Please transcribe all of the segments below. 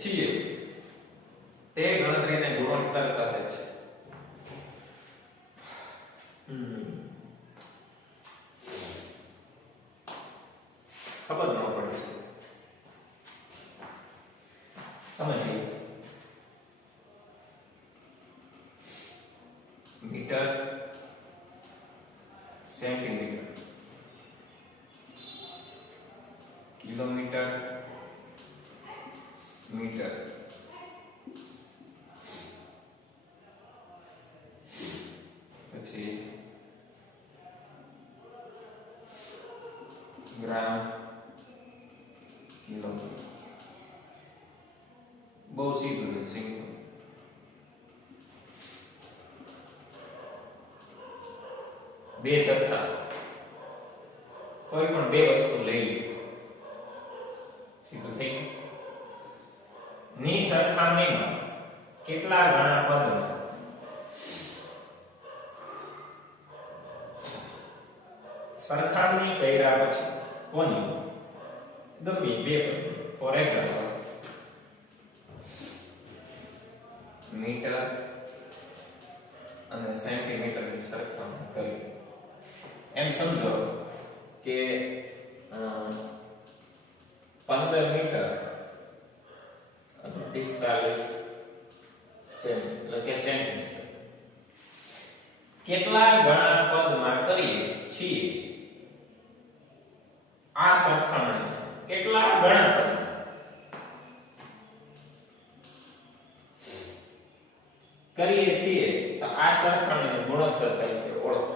છીએ તે ગણતરીને ગુણોત્તર કહે છે. ખબર ન પડે છે. સમજીએ. મીટર, સેન્ટીમીટર, કિલોમીટર, મીટર, પછી ગ્રામ, કિલોમીટર. બહુ સીધું છે, સિમ્પલ. બે જથ્થા, કોઈ પણ બે વસ્તુ લઈ લે, સીધું થઈ ગયું. ની સરખામણીમાં કેટલા ગણા પદમાં સરખામણી કર્યા પછી કોની ગમે બે પદ. ફોર એક્ઝામ્પલ મીટર અને સેન્ટીમીટર ની સરખામણી કરી. એમ સમજો કે 15 મીટર અને 45 સેમી એટલે કે સેન્ટીમીટર કેટલા ગણા પદમાં કરીએ છીએ આ સરખામણી કેટલા ગણા પદમાં કરીએ છીએ તો આ સરખામણીને ગુણોત્તર તરીકે ઓળખો.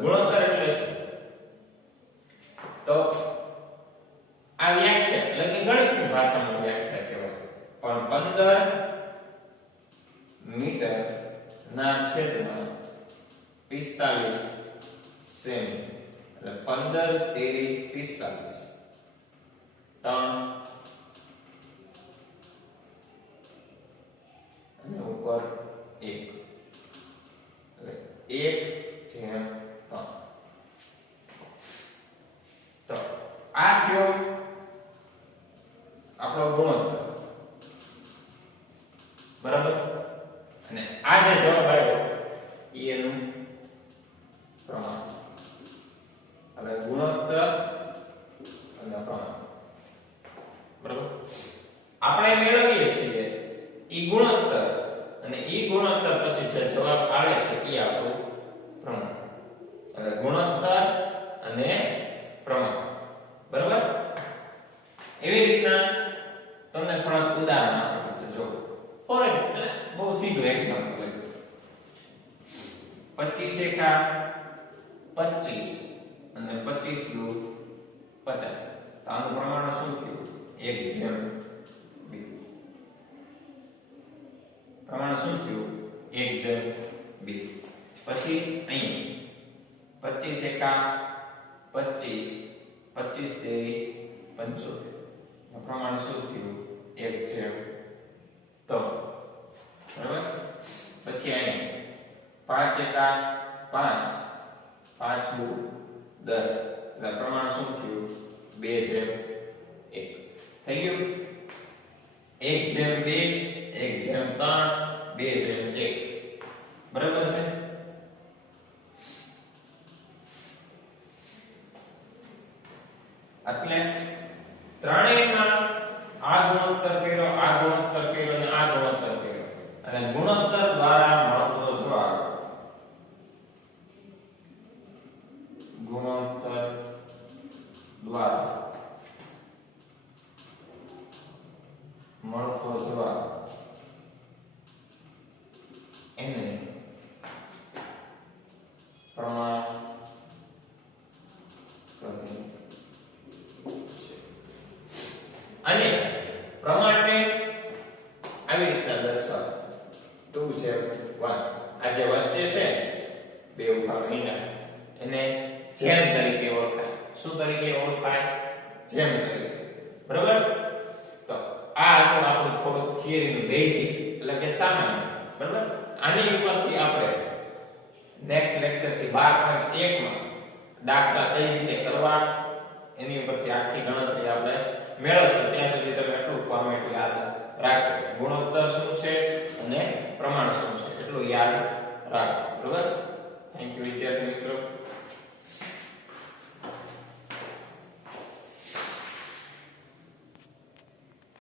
ગુણોત્તર એટલે શું? તો આ વ્યાખ્યા એટલે કે ગણિતની ભાષામાં વ્યાખ્યા કહેવાય. પણ 15 મીટર ના છેદમાં 45 સેમી એટલે 15 તેરી 45 3 અને ઉપર 1 એટલે 1/3. તો આ કયો આપણો ગુણોત્તર, બરાબર. અને આ જે જવાબ આવ્યો એનું પ્રમાણ. હવે ગુણોત્તર અને પ્રમાણ, બરાબર. આપણે મેળવીએ છીએ ઈ ગુણોત્તર અને ઈ ગુણોત્તર પછી જે જવાબ આવે છે ઈ આપણું પ્રમાણ. એટલે ગુણોત્તર અને પ્રમાણ, બરાબર. એવી રીતના તમને થોડા ઉદાહરણ આપું છું. જો ફોર એક્ઝામ્પલ બહુ સીધું એક્ઝામ્પલ લઈ 25 એકા 25 અને 25 દુ 50. તો આનું પ્રમાણ શું થયું? 1/2. પ્રમાણ શું થયું? 1/2. પછી અહીં 25 એકા 25 25 તેરી 75. પ્રમાણ શું થયું? 1/3. બરાબર. પછી અહીં 5 એકા 5 5 દુ 10. એટલે પ્રમાણ શું થયું? 2/1. થઈ ગયું? 1/2 1/3 2/1. બરાબર છે. એટલે ત્રણેયમાં આ ગુણોત્તર કર્યો, આ ગુણોત્તર કર્યો અને આ ગુણોત્તર કર્યો અને ગુણોત્તર દ્વારા મળતો જવાબ ગુણોત્તર દ્વારા મળતો જવાબ એને પ્રમાણ કહે છે. અને પ્રમાણને આવી રીતના દર્શાવે 2/1. આ જે વચ્ચે છે બે ઉભા મીંડા એને જેમ તરીકે ઓળખાય. શું તરીકે ઓળખાય? જેમ તરીકે. બરાબર. તો આ હતું આપણું થોડું થિયરીનું બેઝિક એટલે કે સામાન્ય. બરાબર. આની ઉપરથી આપણે નેક્સ્ટ લેક્ચર થી 12.1 માં દાખલા કઈ રીતે કરવા એની ઉપરથી આખી ગણતરી આપણે મેળવશું. ત્યાં સુધી તમે એટલું ફોર્મેટ યાદ રાખજો. ગુણોત્તર શું છે અને પ્રમાણ શું છે એટલું યાદ રાખજો. બરોબર. થેન્ક યુ વિદ્યાર્થી મિત્રો.